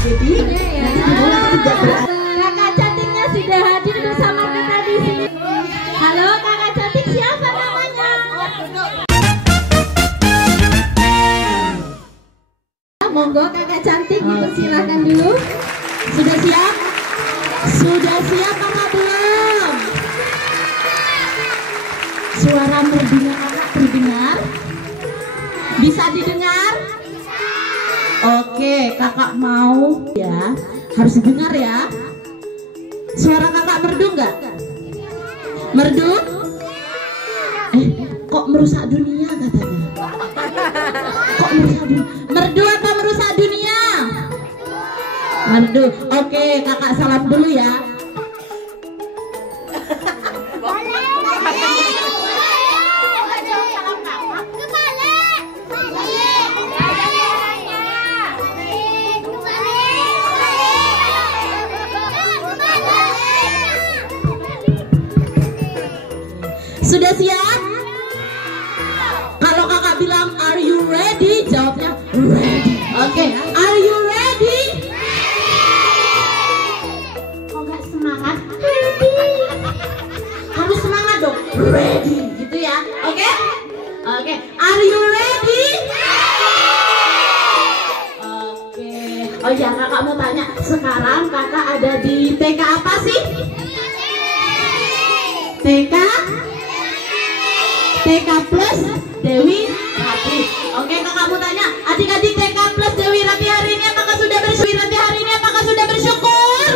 Jadi kakak cantiknya sudah hadir bersama kita di sini. Halo kakak cantik, siapa namanya? Monggo kakak cantik dipersilahkan dulu. Sudah siap? Sudah siap apa belum? Suara merdunya kakak terdengar? Bisa didengar? Oke, kakak mau ya, harus dengar ya. Suara kakak merdu nggak? Merdu? Kok merusak dunia katanya? Kok merusak dunia? Merdu apa merusak dunia? Merdu. Oke, kakak salam dulu ya. Sudah siap? Kalau kakak bilang are you ready? Jawabnya ready. Oke, are you ready? Kok gak semangat? Ready. Harus semangat dong. Ready, gitu ya. Oke? Oke, are you ready? Oke. Oh ya, kakak mau tanya. Sekarang kakak ada di TK apa sih? TK? TK Plus Dewi Rati. Oke, kakak mau tanya, adik-adik TK Plus Dewi Rati hari ini apakah sudah bersyukur?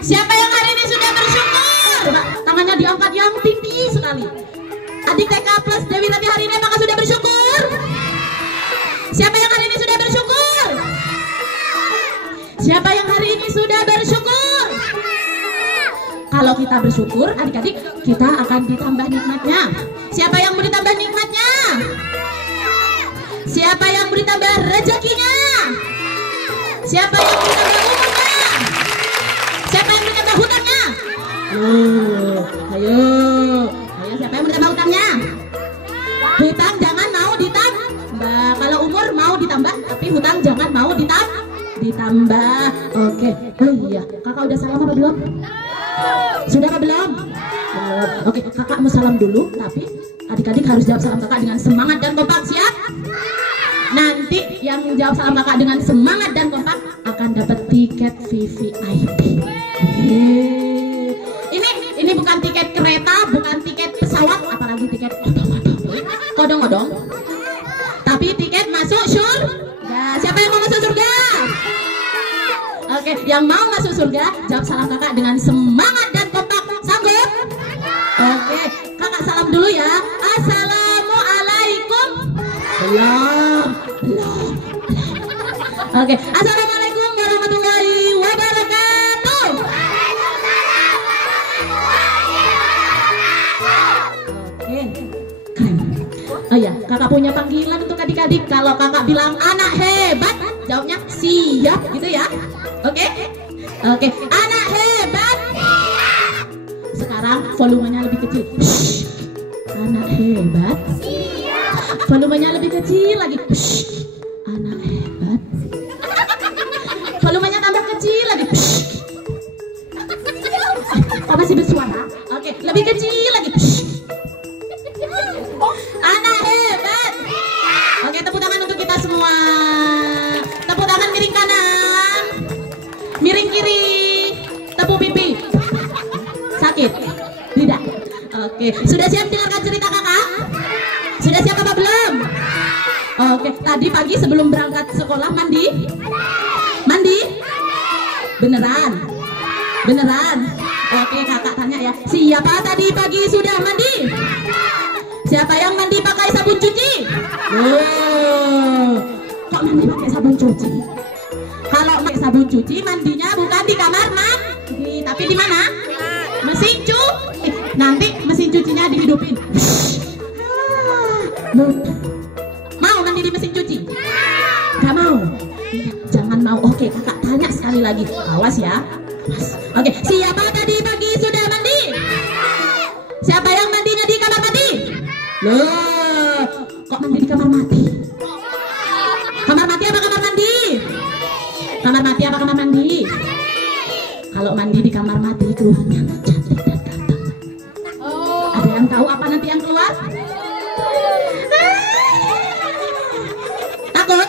Siapa yang hari ini sudah bersyukur? Tangannya diangkat yang tinggi sekali. Adik TK Plus Dewi Rati hari ini apakah sudah bersyukur? Siapa yang hari ini sudah bersyukur? Siapa yang hari ini sudah bersyukur? Kalau kita bersyukur, adik-adik, kita akan ditambah nikmatnya. Siapa yang mau ditambah nikmatnya? Siapa yang mau ditambah rezekinya? Siapa yang mau ditambah umurnya? Siapa yang mau ditambah hutangnya? Ayo, siapa yang mau ditambah hutangnya? Hutang jangan mau ditambah. Kalau umur mau ditambah, tapi hutang jangan mau ditambah. Oke. Oh iya, kakak udah salam apa belum? Sudah apa belum? Oke, kakak mau salam dulu, tapi adik-adik harus jawab salam kakak dengan semangat dan kompak. Siap? Nanti yang jawab salam kakak dengan semangat dan kompak akan dapat tiket VVIP. Ini bukan tiket kereta, bukan tiket pesawat, apalagi tiket odong-odong. Tapi tiket masuk surga. Siapa yang mau masuk surga? Oke, yang mau masuk surga jawab salam kakak dengan semangat dan kompak. Sanggup? Oke, kakak salam dulu ya. Assalamualaikum. Belum. Oke, assalamualaikum warahmatullahi wabarakatuh. Oke, keren. Oh ya, kakak punya panggilan untuk adik-adik. Kalau kakak bilang anak hebat, jawabnya siap gitu ya. Oke, anak hebat. Sekarang volumenya lebih kecil. Anak hebat. Volumenya lebih kecil lagi. Anak hebat. Volumenya tambah kecil lagi. Kok masih bersuara? Oke, lebih kecil lagi. Anak hebat. Oke, tepuk tangan untuk kita semua. Tepuk tangan miring kanan, miring kiri, tepuk pipi. Sakit? Tidak? Oke, sudah siap dengarkan cerita kakak? Sudah siap apa belum? Oke, tadi pagi sebelum berangkat sekolah mandi? Mandi? Beneran? Oke, kakak tanya ya, siapa tadi pagi sudah mandi? Siapa yang mandi pakai sabun cuci? Kok mandi pakai sabun cuci? Kalau pakai sabun cuci mandinya bukan di kamar mandi, tapi di mana? Mesin cuci. Nanti mesin cucinya dihidupin. Mau mandi di mesin cuci? Gak mau? Jangan mau. Oke, kakak tanya sekali lagi. Awas ya. Oke, siapa tadi pagi sudah mandi? Siapa yang mandinya di kamar mandi? Loh, kok mandi di kamar mandi? Kamar mandi apa kamar mandi? kamar mati apa kamar mandi? Kalau mandi di kamar mati keluarnya nggak cantik dan ganteng. Ada yang tahu apa nanti yang keluar? Takut?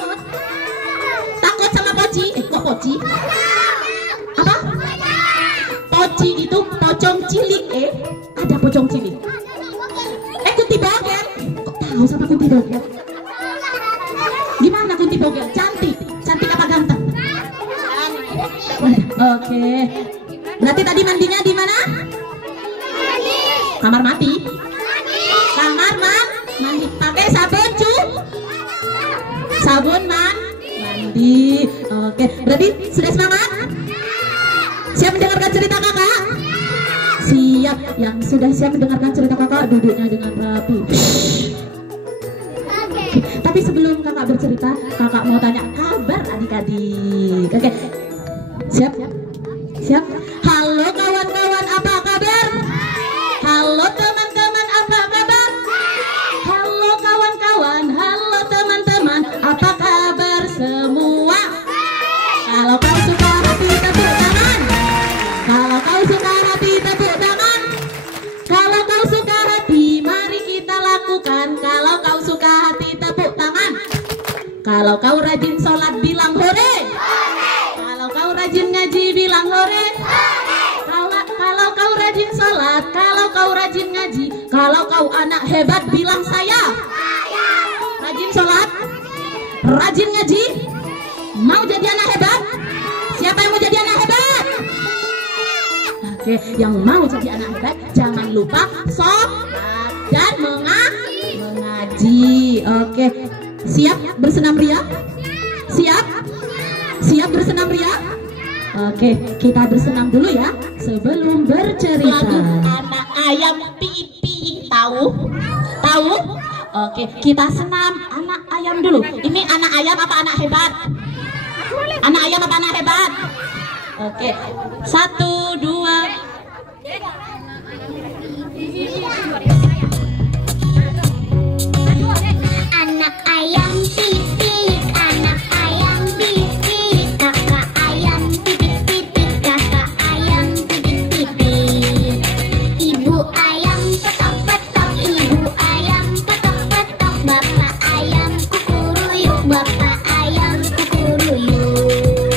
Takut sama poci? Kok poci? Apa? Poci itu pocong cilik. Ada pocong cilik. Kunti bogel. Kok tahu sama kunti bogel? Gimana kunti bogel? Cantik? Cantik apa ganteng? Oke. Berarti tadi mandinya di mana? Kamar mati. Kamar mandi. Pakai sabun sabun mandi. Oke. Berarti sudah semangat? Siap mendengarkan cerita kakak? Siap. Yang sudah siap mendengarkan cerita kakak duduknya dengan rapi. Tapi sebelum kakak bercerita, kakak mau tanya kabar adik-adik. Oke. Siap? Siap? Halo kawan-kawan, apa kabar? Halo teman-teman, apa kabar? Halo kawan-kawan, halo teman-teman, apa kabar semua? Kalau kau suka hati tepuk tangan. Kalau kau suka hati tepuk tangan. Kalau kau suka hati mari kita lakukan. Kalau kau suka hati tepuk tangan. Kalau kau rajin sholat bilang hore. Kalau kau rajin ngaji bilang hore. Kalau kau rajin sholat, kalau kau rajin ngaji, kalau kau anak hebat bilang saya. Rajin sholat, rajin ngaji, mau jadi anak hebat? Siapa yang mau jadi anak hebat? Oke, yang mau jadi anak hebat jangan lupa sholat dan mengaji. Oke, siap bersenam ria? Siap? Siap bersenam ria? Oke, kita bersenam dulu ya sebelum bercerita. Anak ayam pipi, tahu? Tahu? Oke, kita senam anak ayam dulu. Ini anak ayam apa anak hebat? Anak ayam apa anak hebat? Oke, 1, 2. Anak ayam pipik, anak ayam pipik, kakak ayam pipik-pipik, kakak ayam pipik-pipik. Ibu ayam petok-petok, ibu ayam petok-petok, bapak ayam kukuruyuk, bapak ayam kukuruyuk.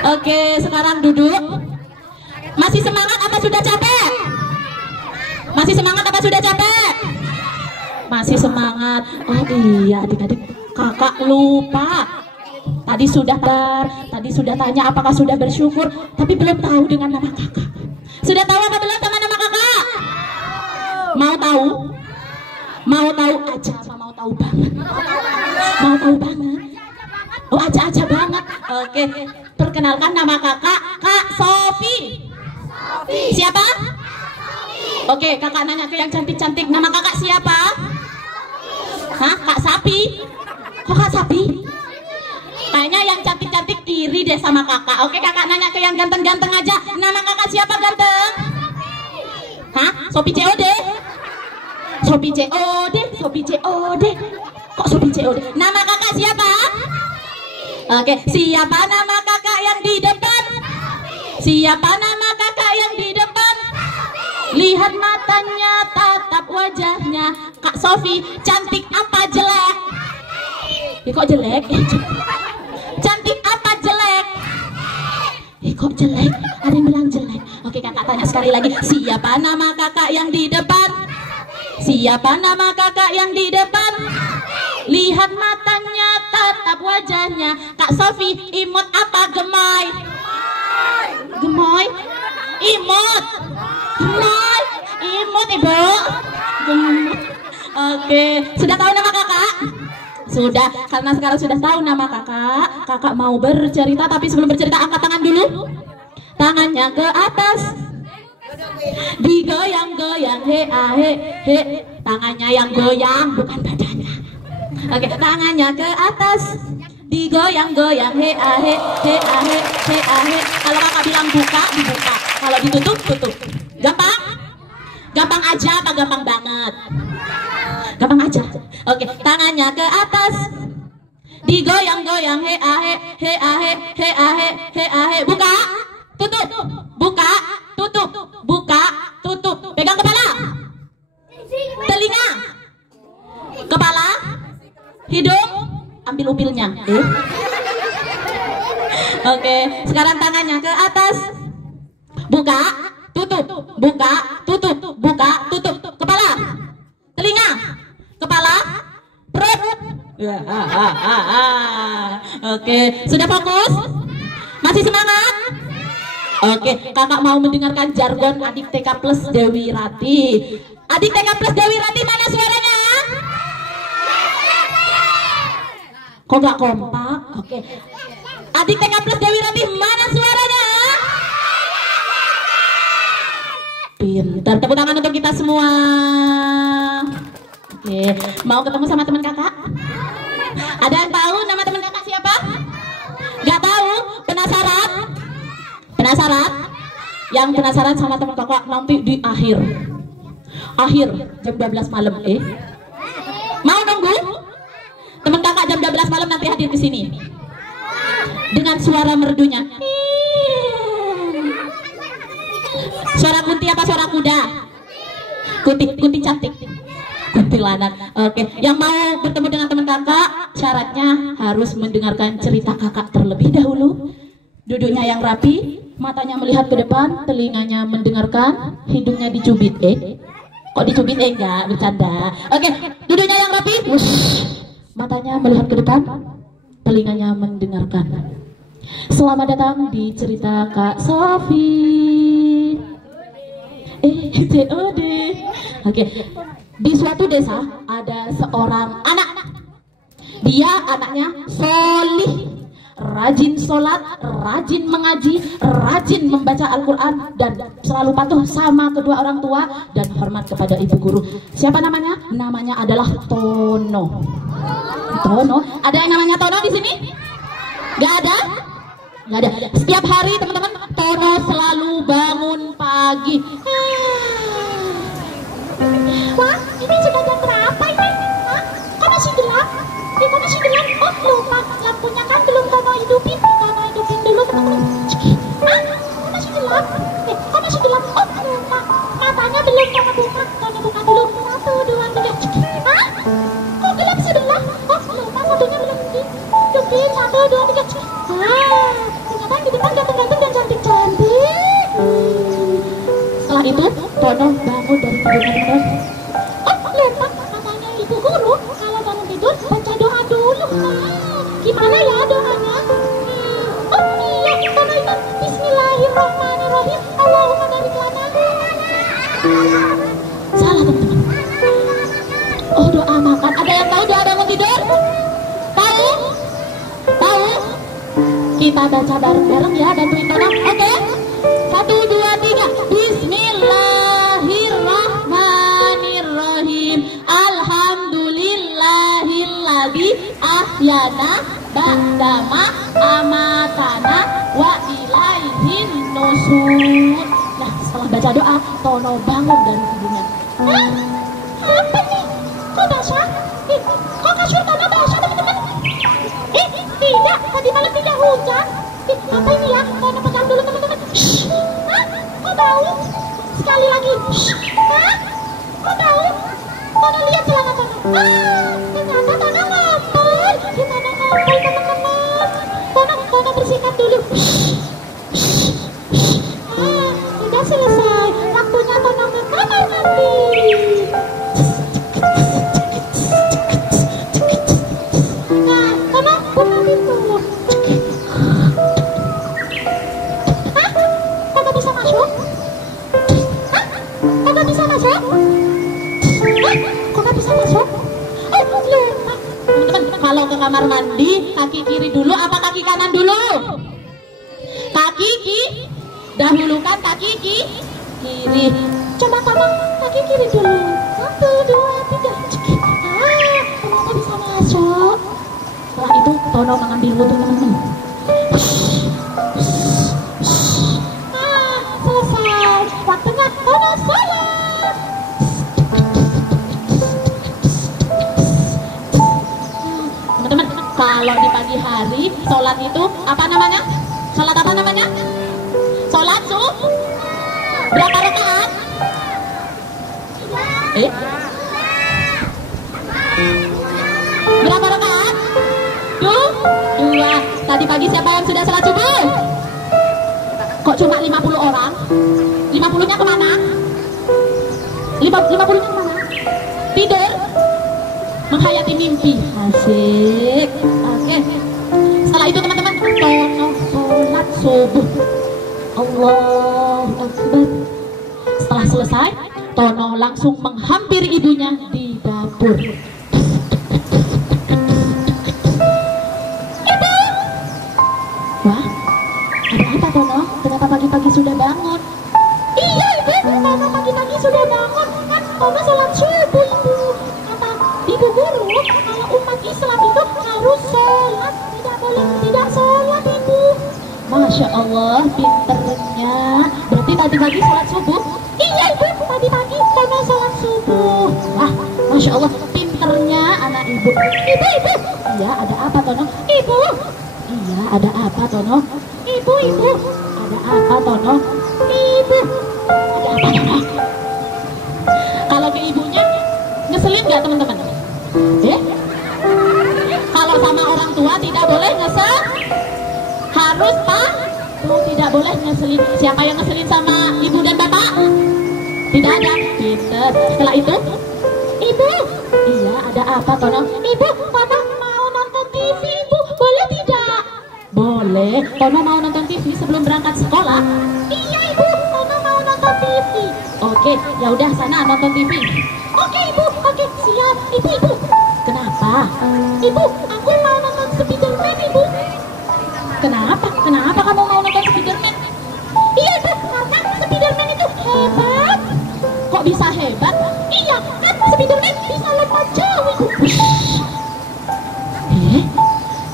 Oke, sekarang duduk. Masih semangat apa sudah capek? Masih semangat apa sudah capek? Masih semangat. Oh iya adik-adik, kakak lupa. Tadi sudah tanya apakah sudah bersyukur, tapi belum tahu dengan nama kakak. Sudah tahu apa belum sama nama kakak? Mau tahu? Mau tahu aja apa mau tahu banget? Mau tahu banget? Oh aja banget. Oke, perkenalkan nama kakak, Kak Sofi. Siapa? Oke, kakak nanya ke yang cantik-cantik, nama kakak siapa? Hah, Kak Sapi? Kok Kak Sapi? Kayaknya yang cantik-cantik iri deh sama kakak. Oke, kakak nanya ke yang ganteng-ganteng aja, nama kakak siapa ganteng? Hah, Sopi COD? Sopi COD, Sopi COD. Kok Sopi COD? Nama kakak siapa? Oke, siapa nama kakak yang di depan? Siapa nama kakak yang di depan? Lihat matanya, tatap wajahnya. Kak Sofi, cantik apa jelek? Kok jelek? Cantik apa jelek? Kok jelek? Ada yang bilang jelek. Oke, kakak tanya sekali lagi. Siapa nama kakak yang di depan? Siapa nama kakak yang di depan? Lihat matanya, tatap wajahnya. Kak Sofi, imut apa gemoy? Gemoy? Imut? Gemoy? Imut ibu? Gemoy. Oke, sudah tahu nama kakak? Sudah, karena sekarang sudah tahu nama kakak, kakak mau bercerita, tapi sebelum bercerita angkat tangan dulu. Tangannya ke atas. Digoyang-goyang, he ahe he. Tangannya yang goyang, bukan badannya. Oke, tangannya ke atas. Digoyang-goyang, he ahe he ahe he ahe. Kalau kakak bilang buka, dibuka. Kalau ditutup, tutup. Gampang? Gampang aja apa gampang banget? Gampang aja. Oke, tangannya ke atas. Digoyang-goyang, he ahe he ahe he ahe he ahe. Buka, tutup. Buka, tutup. Buka, tutup. Pegang kepala. Telinga. Kepala. Hidung. Ambil upilnya. Oke, sekarang tangannya ke atas. Buka, tutup. Buka, tutup. Buka, tutup. Kepala. Telinga. Kepala. Perut. Oke, sudah fokus? Masih semangat? Oke, kakak mau mendengarkan jargon adik TK plus Dewi Rati. Adik TK plus Dewi Rati, mana suaranya? Kok gak kompak? Oke. Adik TK plus Dewi Rati, mana suaranya? Pintar, tepuk tangan untuk kita semua. Oke, mau ketemu sama teman kakak? Ada yang tahu nama teman kakak siapa? Gak tahu? Penasaran? Penasaran? Yang penasaran sama teman kakak nanti di akhir jam 12 malam. Mau nunggu? Teman kakak jam 12 malam nanti hadir ke sini dengan suara merdunya. Suara kunti apa suara kuda? Kunti cantik. Kuntilanak. Oke, yang mau bertemu dengan teman kakak, syaratnya harus mendengarkan cerita kakak terlebih dahulu. Duduknya yang rapi, matanya melihat ke depan, telinganya mendengarkan, hidungnya dicubit. Kok dicubit? Enggak, bercanda. Oke, duduknya yang rapi. Wush. Matanya melihat ke depan, telinganya mendengarkan. Selamat datang di cerita Kak Sofi. COD. Oke. Di suatu desa ada seorang anak. Dia anaknya solih, rajin sholat, rajin mengaji, rajin membaca Al-Quran, dan selalu patuh sama kedua orang tua dan hormat kepada ibu guru. Siapa namanya? Namanya adalah Tono. Tono? Ada yang namanya Tono di sini? Gak ada? Gak ada. Setiap hari teman-teman, Tono selalu bangun pagi. Wah, ini sudah jam berapa ini? Hah? Kok masih gelap? Ya kok masih gelap? Oh, lupa lampunya kan belum Tono hidupin dulu teman-teman. Hah? Kok masih gelap? Kok masih gelap? Oh, lupa. Matanya belum Tono buka. Tono buka dulu. 1, 2, 3. Hah? Kok gelap sebelah? Oh, lupa satunya belum hidupin. 1, 2, 3. Ah, ternyata gitu kan, ganteng-ganteng dan cantik-cantik. Setelah itu Tono bangun dari tidurnya, teman-teman. Oh lupa, katanya ibu guru kalau bangun tidur baca doa dulu. Gimana ya doanya? Oh iya, Tono itu Bismillahirrahmanirrahim, Allahumma barik lana. Salah teman-teman. Oh doa makan. Ada yang tahu doa bangun tidur? Tahu? Tahu? Kita baca bareng-bareng ya, bantuin Tono. Oke? 1, 2, 3. Bismillahirrahmanirrahim. Alhamdulillahilladzi ahyana ba'dama amatana wa ilaihin nusur. Nah, setelah baca doa, Tono bangun dari tidurnya. Apa nih? Kok basah? Kok kasur Tono basah, teman-teman? Tidak, tadi malam tidak hujan. Apa ini ya? Tono pegang dulu, teman-teman. Kok bau? Sekali lagi. Kok bau? Tono lihat celana Tono. Ternyata Tono ngompol. Tono ngompol, teman-teman. Tono bersihkan dulu. Sudah selesai. Waktunya Tono ke kamar mandi. Nah, Tono buka pintu. Kok gak bisa masuk? Kok gak bisa masuk? Kok gak bisa masuk? Oh, lupa. Teman-teman, kalau ke kamar mandi, kaki kiri dulu apa kaki kanan dulu? Kaki kiri. Dahulukan kaki kiri. Coba Tono kaki kiri dulu. 1, 2, 3. Ternyata bisa masuk. Setelah itu Tono mengambil wudhu, teman-teman. Selesai. Waktunya Tono sholat. Teman-teman, kalau di pagi hari sholat itu apa namanya? Sholat apa namanya? Sholat subuh. Berapa rakaat? Berapa rakaat? 2. Tadi pagi siapa yang sudah sholat subuh? Kok cuma 50 orang? 50-nya kemana? 50-nya kemana? Tidur? Menghayati mimpi. Asik. Oke. Setelah itu teman-teman, Tono sholat subuh. Allahu Akbar. Setelah selesai, Tono langsung menghampiri ibunya di dapur. Ibu! Wah, ada apa Tono? Kenapa pagi-pagi sudah bangun? Iya ibu, Tono pagi-pagi sudah bangun. Kan Tono sholat subuh ibu. Kata ibu guru, kalau umat Islam itu harus sholat, tidak boleh tidak sholat ibu. Masya Allah, pinternya. Berarti tadi pagi sholat subuh? Iya ibu, tadi pagi Tono sholat subuh. Wah, Masya Allah, pinternya anak ibu. Ibu. Iya, ada apa Tono? Ibu. Iya, ada apa Tono? Ibu. Ada apa Tono? Ibu. Ada apa Tono? Kalau ke ibunya, ngeselin nggak teman-teman? Kalau sama orang tua tidak boleh ngesel. Harus Pak, tidak boleh ngeselin. Siapa yang ngeselin sama ibu dan bapak? Tidak ada. Pinter. Setelah itu, ibu. Iya, ada apa Tono? Ibu, Tono mau nonton TV ibu, boleh tidak? Boleh. Tono mau nonton TV sebelum berangkat sekolah. Iya ibu, Tono mau nonton TV. Oke, ya udah sana nonton TV. Oke ibu, oke siap. Ibu. Kenapa? Ibu, aku mau nonton Spiderman ibu. Kenapa kamu mau nonton Spiderman? Iya ibu, karena Spiderman itu hebat. Kok bisa hebat? Iya, kan Spiderman bisa lompat jauh ibu.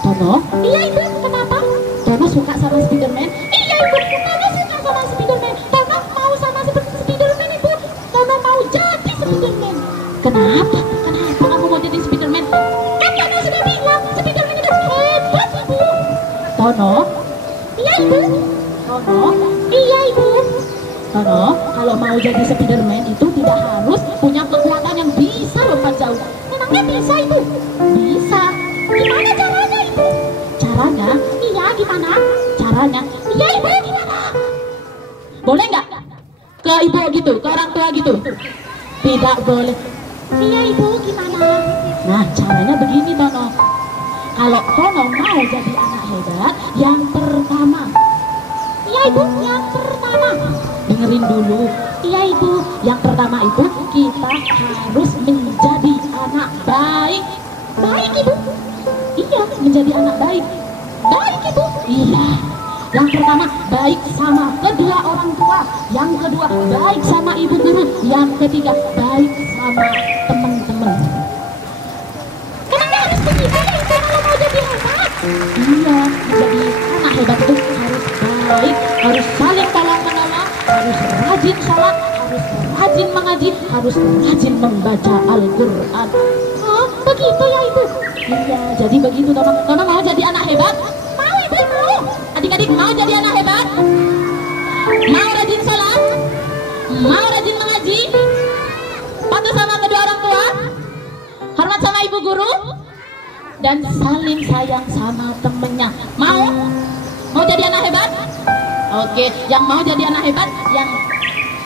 Tono? Iya ibu, kenapa? Tono suka sama Spiderman? Iya ibu, Tono suka sama Spiderman. Tono mau sama Spiderman ibu. Tono mau jadi Spiderman. Kenapa kamu mau jadi Spiderman? Kan Tono sudah bilang Spiderman itu hebat ibu. Tono? Iya ibu. Tono? Iya ibu. Tono, kalau mau jadi Spiderman itu tidak harus punya kekuatan yang bisa lompat jauh. Memangnya bisa ibu? Bisa. Gimana caranya ibu? Caranya? Iya gimana? Caranya caranya. Iya ibu, gimana? Boleh nggak? Ke ibu gitu, ke orang tua gitu? Tidak boleh. Iya ibu, gimana? Nah, caranya begini Tono. Kalau Tono mau jadi anak hebat, yang pertama. Iya ibu, yang pertama. Dengerin dulu. Iya ibu. Yang pertama itu kita harus menjadi anak baik. Baik ibu. Iya, menjadi anak baik. Baik ibu. Iya. Yang pertama, baik sama kedua orang tua. Yang kedua, baik sama ibu guru. Yang ketiga, baik sama teman-teman. Kenapa harus begitu ya ibu kalau mau jadi hebat? Iya, jadi anak hebat itu harus baik, harus saling tolong menolong, harus rajin sholat, harus rajin mengaji, harus rajin membaca Al-Quran. Oh, begitu ya ibu. Iya, jadi begitu Tono. Tono mau jadi anak hebat? Mau ibu, mau. Adik-adik mau jadi anak hebat? Mau rajin sholat? Mau rajin mengaji? Patuh sama kedua orang tua? Hormat sama ibu guru? Dan saling sayang sama temennya. Mau? Mau jadi anak hebat? Oke, yang mau jadi anak hebat, yang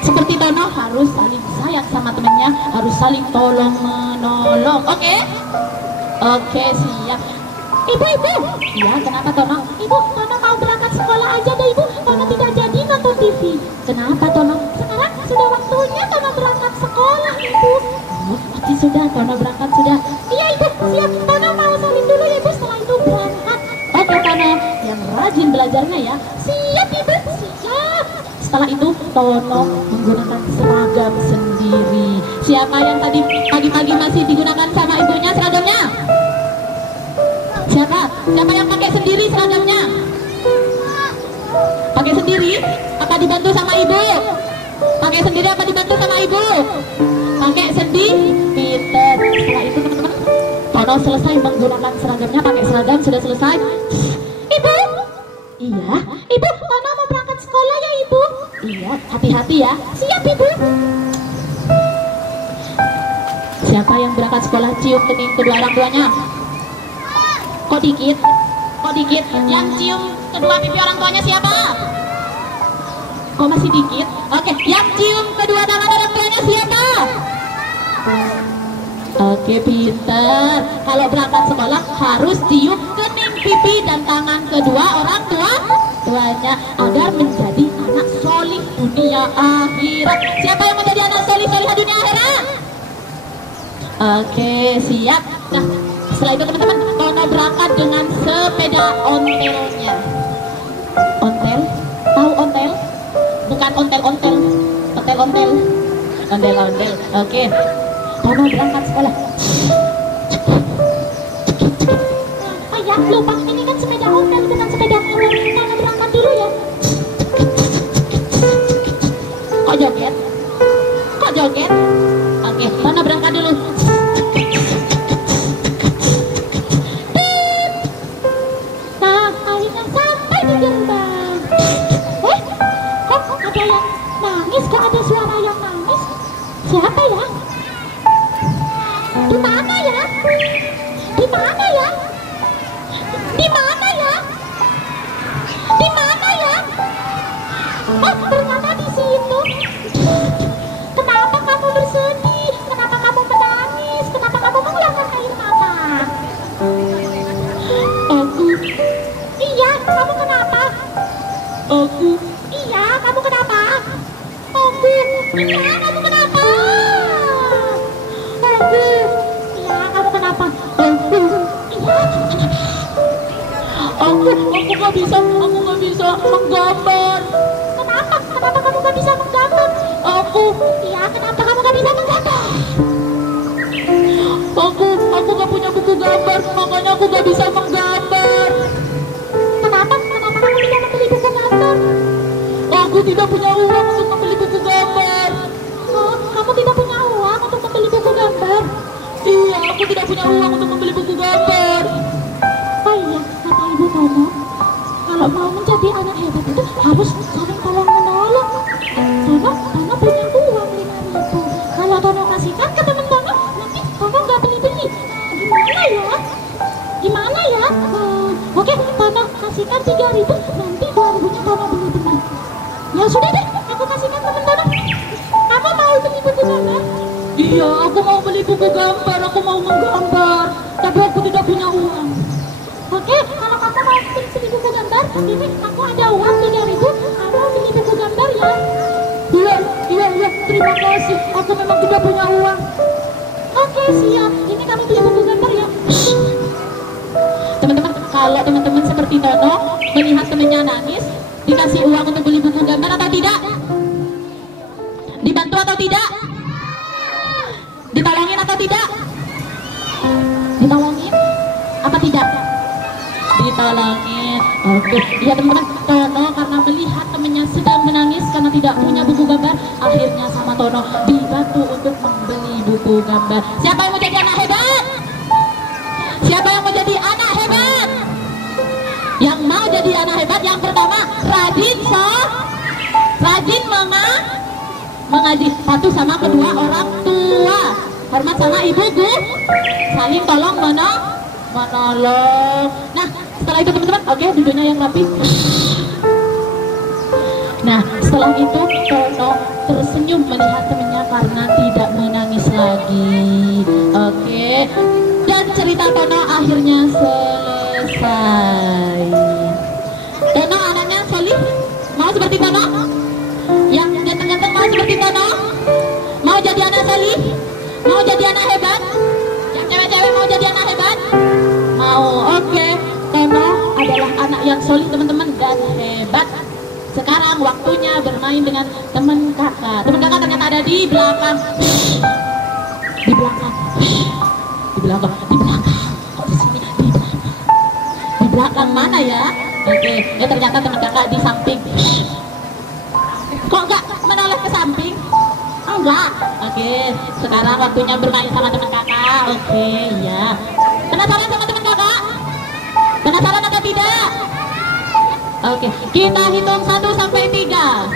seperti Tono harus saling sayang sama temennya, harus saling tolong menolong. Oke? Oke, siap. Ibu. Iya, kenapa Tono? Ibu, Tono mau berangkat sekolah aja deh ibu. Tono tidak jadi nonton TV. Kenapa Tono? Sekarang sudah waktunya Tono berangkat sekolah ibu. Oh, berarti sudah Tono berangkat sudah. Iya ibu, siap. Tono mau salin dulu ya ibu, setelah itu berangkat. Oke Tono, yang rajin belajarnya ya. Siap ibu, siap. Setelah itu Tono menggunakan seragam sendiri. Siapa yang tadi pagi-pagi masih digunakan sama ibunya seragamnya? Siapa? Siapa yang pakai sendiri seragamnya? Pakai sendiri? Apa dibantu sama ibu? Pakai sendiri apa dibantu sama ibu? Pakai sendiri? Pinter. Setelah itu teman-teman, Tono selesai menggunakan seragamnya, pakai seragam sudah selesai. Ibu, Iya, ibu, Tono mau berangkat sekolah ya ibu. iya, hati-hati ya. Siap ibu. Siapa yang berangkat sekolah cium kening kedua orang tuanya? Kok dikit? Kok dikit? Yang cium kedua pipi orang tuanya siapa? Kok masih dikit? Oke, yang cium kedua tangan orang tuanya siapa? Oke, pinter. Kalau berangkat sekolah harus cium kening pipi dan tangan kedua orang tuanya agar menjadi anak solih dunia akhirat. Siapa yang menjadi anak solih dunia akhirat? Oke, siap. Nah, setelah itu teman-teman, Tono berangkat dengan sepeda ontelnya. Ontel? Tahu ontel? Bukan ontel-ontel. Ontel-ontel. Ondel-ondel. Oke. Tono berangkat sekolah. Oh ya, lupa. Ini kan sepeda ontel, bukan sepeda motor. Tono berangkat dulu ya. Kok joget? Kok joget? Oke, Tono berangkat dulu. Nah, akhirnya sampai di gerbang. Kok ada yang nangis? Kok ada suara yang nangis? Siapa ya? Di mana ya? Di mana ya? Di mana ya? Di mana ya? Oh, ternyata di situ. Kenapa kamu bersedih? Kenapa kamu menangis? Kenapa kamu mengeluarkan air mata? Aku, Iya, kamu kenapa? aku, Iya, kamu kenapa? Aku. Iya, kamu kenapa? Aku. Iya, kamu kenapa? aku, Iya, aku nggak bisa menggambar. kenapa? Kenapa kamu gak bisa menggambar? Aku Iya, kenapa kamu gak bisa menggambar? aku nggak punya buku gambar, makanya aku nggak bisa menggambar. Kenapa? Kenapa kamu tidak membeli buku gambar? Aku tidak punya uang untuk membeli buku gambar. Oh, kamu tidak punya uang untuk membeli buku gambar? Iya, aku tidak punya uang untuk membeli buku gambar. Oh iya, kata Ibu Tono, kalau mau menjadi anak hebat itu harus saling tolong menolong. Tono punya uang 5.000. Kalau Tono kasihkan ke teman Tono, nanti Tono nggak beli-beli. Gimana ya? Gimana ya? Oke, Tono kasihkan 3.000, nanti Iya, aku mau beli buku gambar, aku mau menggambar, tapi aku tidak punya uang. Oke, kalau kamu mau beli buku gambar, ini aku ada uang 3.000, kamu beli buku gambar ya. Iya, terima kasih. Aku memang tidak punya uang. Oke, siap. Ini kamu beli buku gambar ya. Teman-teman, kalau teman-teman seperti Tono melihat temannya nangis, dikasih uang untuk beli buku gambar atau tidak? Dibantu atau tidak? Ditolongin atau tidak? Ditolongin? Apa tidak? Ditolongin. Oke, ya teman-teman, Tono karena melihat temannya sedang menangis karena tidak punya buku gambar, akhirnya sama Tono dibantu untuk membeli buku gambar. Siapa yang mau jadi anak hebat? Siapa yang mau jadi anak hebat? Yang mau jadi anak hebat yang pertama rajin mengaji, patuh sama kedua orang tua, hormat sama ibu guru, saling tolong menolong. Nah, setelah itu teman-teman, oke, duduknya yang rapi. Nah, setelah itu Tono tersenyum melihat temannya karena tidak menangis lagi. Oke, dan cerita Tono akhirnya selesai. Tono anaknya solih, mau seperti Tono? Yang ganteng-ganteng mau seperti Tono? Mau jadi anak solih? Mau jadi anak hebat? Yang cewek-cewek mau jadi anak hebat? Mau. Oke, Tono adalah anak yang solih teman-teman dan hebat. Sekarang waktunya bermain dengan teman kakak. Teman kakak ternyata ada di belakang. Di belakang. Kok di sini? Di belakang mana ya? Oke, ya ternyata teman kakak di samping. Kok enggak menoleh ke samping? Enggak. Oke, sekarang waktunya bermain sama teman kakak. Oke, ya. Penasaran sama teman kakak? Penasaran atau tidak? Oke, kita hitung 1 sampai 3.